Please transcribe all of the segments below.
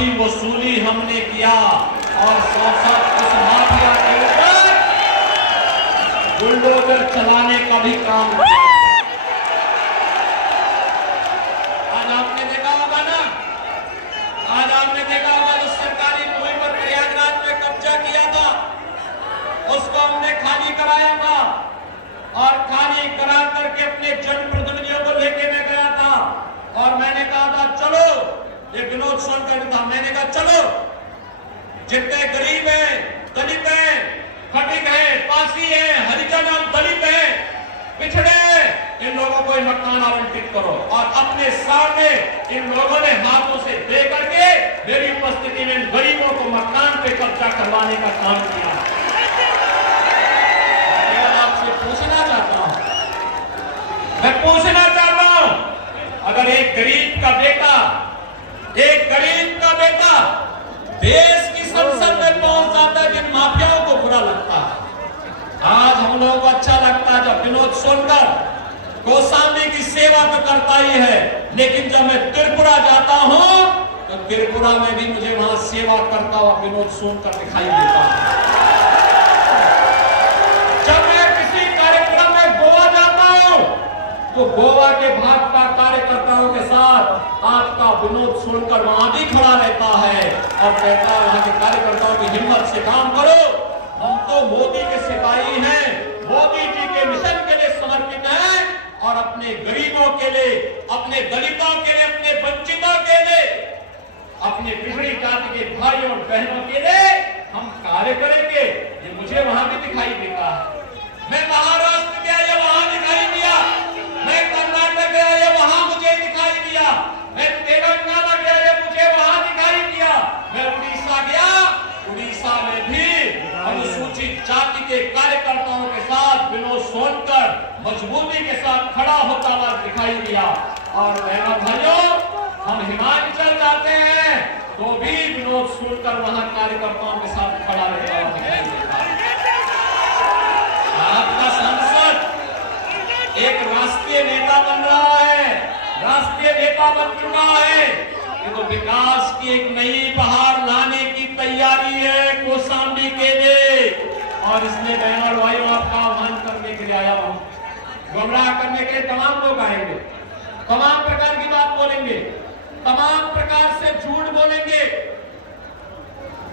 कभी वसूली हमने किया और 100 उस माफिया के ऊपर बुलडोजर चलाने का भी काम किया। आज आपने देखा होगा ना, आज आपने देखा होगा जो सरकारी भूमि पर प्रयागराज में कब्जा किया था, उसको हमने खाली कराया था और खाली करा करके अपने जनप्रतिनिधियों को लेके मैं गया था और मैंने कहा था चलो, ये विनोद सोनकर था, मैंने कहा चलो जितने गरीब हैं, दलित हैं, फटिक है, पासी है, हरिजन और दलित है, पिछड़े हैं, इन लोगों को मकान आवंटित करो। और अपने सामने इन लोगों ने हाथों से दे करके मेरी उपस्थिति में इन गरीबों को मकान पे कब्जा करवाने का काम किया। आपसे पूछना चाहता हूं, मैं पूछना चाहता हूं, अगर एक गरीब का बेटा देश की संसद में पहुंच जाता है, जिन माफियाओं को बुरा लगता है। आज हम लोगों को अच्छा लगता है जब विनोद सोनकर कौशाम्बी की सेवा तो करता ही है, लेकिन जब मैं त्रिपुरा जाता हूं तो त्रिपुरा में भी मुझे वहां सेवा करता हुआ विनोद सोनकर दिखाई देता है। जब मैं किसी कार्यक्रम में गोवा जाता हूं तो गोवा के भाजपा कार्यकर्ताओं के साथ आपका विनोद सोनकर वहां भी खड़ा रहता है और कहता है वहां के कार्यकर्ताओं की हिम्मत से काम करो, हम तो मोदी के सिपाही हैं, मोदी जी के मिशन के लिए समर्पित हैं और अपने गरीबों के लिए, अपने दलितों के लिए, अपने वंचितों के लिए, अपने पिछड़ी जाति के भाइयों और बहनों के लिए हम कार्य करेंगे। ये मुझे वहां भी दिखाई देता है। मैं महाराष्ट्र गया, ये वहां दिखाई दिया, मैं कर्नाटक गया, ये वहां मुझे दिखाई दिया, मैं तेलंगाना गया, ये मुझे वहां दिखाई दिया, मैं उड़ीसा गया, उड़ीसा में भी अनुसूचित जाति के कार्यकर्ताओं के साथ विनोद सोनकर मजबूती के साथ खड़ा होता हुआ दिखाई दिया। और बहनों भाइयों, हम हिमाचल जाते हैं तो भी विनोद सोनकर वहां कार्यकर्ताओं के साथ खड़ा रहता हुआ दिखाई देता है। आपका सांसद एक राष्ट्रीय नेता बन रहा है, राष्ट्रीय नेता बन चुका है। ये तो विकास की एक नई बहार लाने की तैयारी है कौशाम्बी के लिए। और इसलिए बहनों और भाइयों, आपका आह्वान करने के लिए आया हूं। गुमराह करने के तमाम लोग आएंगे, तमाम प्रकार की बात बोलेंगे, तमाम प्रकार से झूठ बोलेंगे,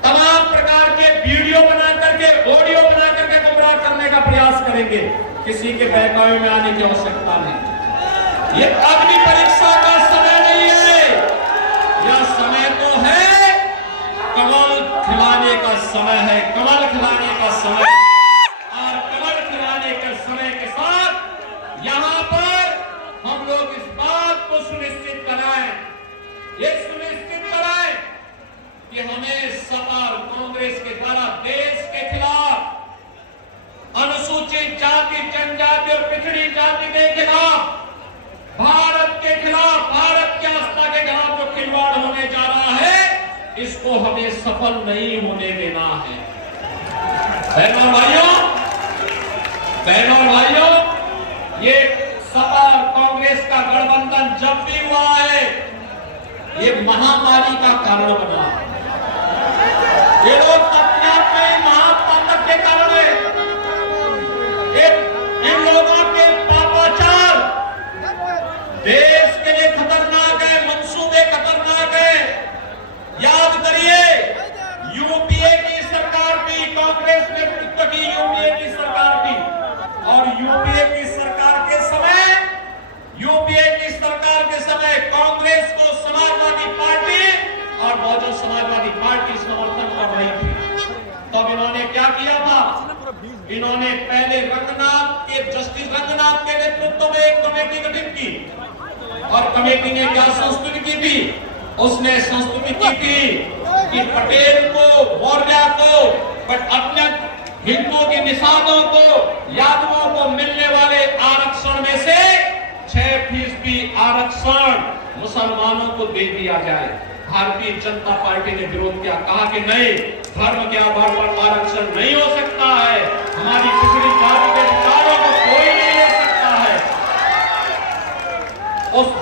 तमाम प्रकार के वीडियो बना करके, ऑडियो बना करके गुमराह करने का प्रयास करेंगे। किसी के बहकावे में आने की आवश्यकता नहीं। ये अग्नि परीक्षा का समय नहीं है, यह समय तो है कमल खिलाने का समय है, कमल खिलाने का समय। और कमल खिलाने के समय के साथ यहां पर हम लोग इस बात को सुनिश्चित कराएं, ये सुनिश्चित कराएं कि हमें सपा और कांग्रेस के द्वारा देश के खिलाफ, अनुसूचित जाति, जनजाति और पिछड़ी जाति के खिलाफ, भारत के खिलाफ, भारत की आस्था के खिलाफ जो खिलवाड़ होने जा रहा है, इसको हमें सफल नहीं होने देना है। बहनों भाइयों, ये सपा और कांग्रेस का गठबंधन जब भी हुआ है, ये महामारी का कारण बना। ये लोग अपने आप में महाताकत के कारण है। इन लोगों के पापाचार देश के लिए खतरनाक है, मंसूबे खतरनाक है। याद करिए, यूपीए की सरकार थी, कांग्रेस नेतृत्व की यूपीए की सरकार थी, और यूपीए की सरकार के समय कांग्रेस को समाजवादी पार्टी और बहुजन समाजवादी पार्टी समर्थन कर रही थी। तब इन्होंने क्या किया था? इन्होंने पहले जस्टिस रंगनाथ के नेतृत्व में एक कमेटी गठित की, और कमेटी ने क्या संस्तुति की थी? उसने संस्तुति की थी कि पटेल को, मौर्य को, अपने हिंदू की निषादों को, यादवों को मिलने वाले आरक्षण में से 6% आरक्षण मुसलमानों को दे दिया जाए। भारतीय जनता पार्टी ने विरोध किया, कहा कि नहीं, धर्म के आधार पर आरक्षण नहीं हो सकता है, हमारी पिछड़ी जाति के अधिकारों को कोई नहीं ले सकता है। उस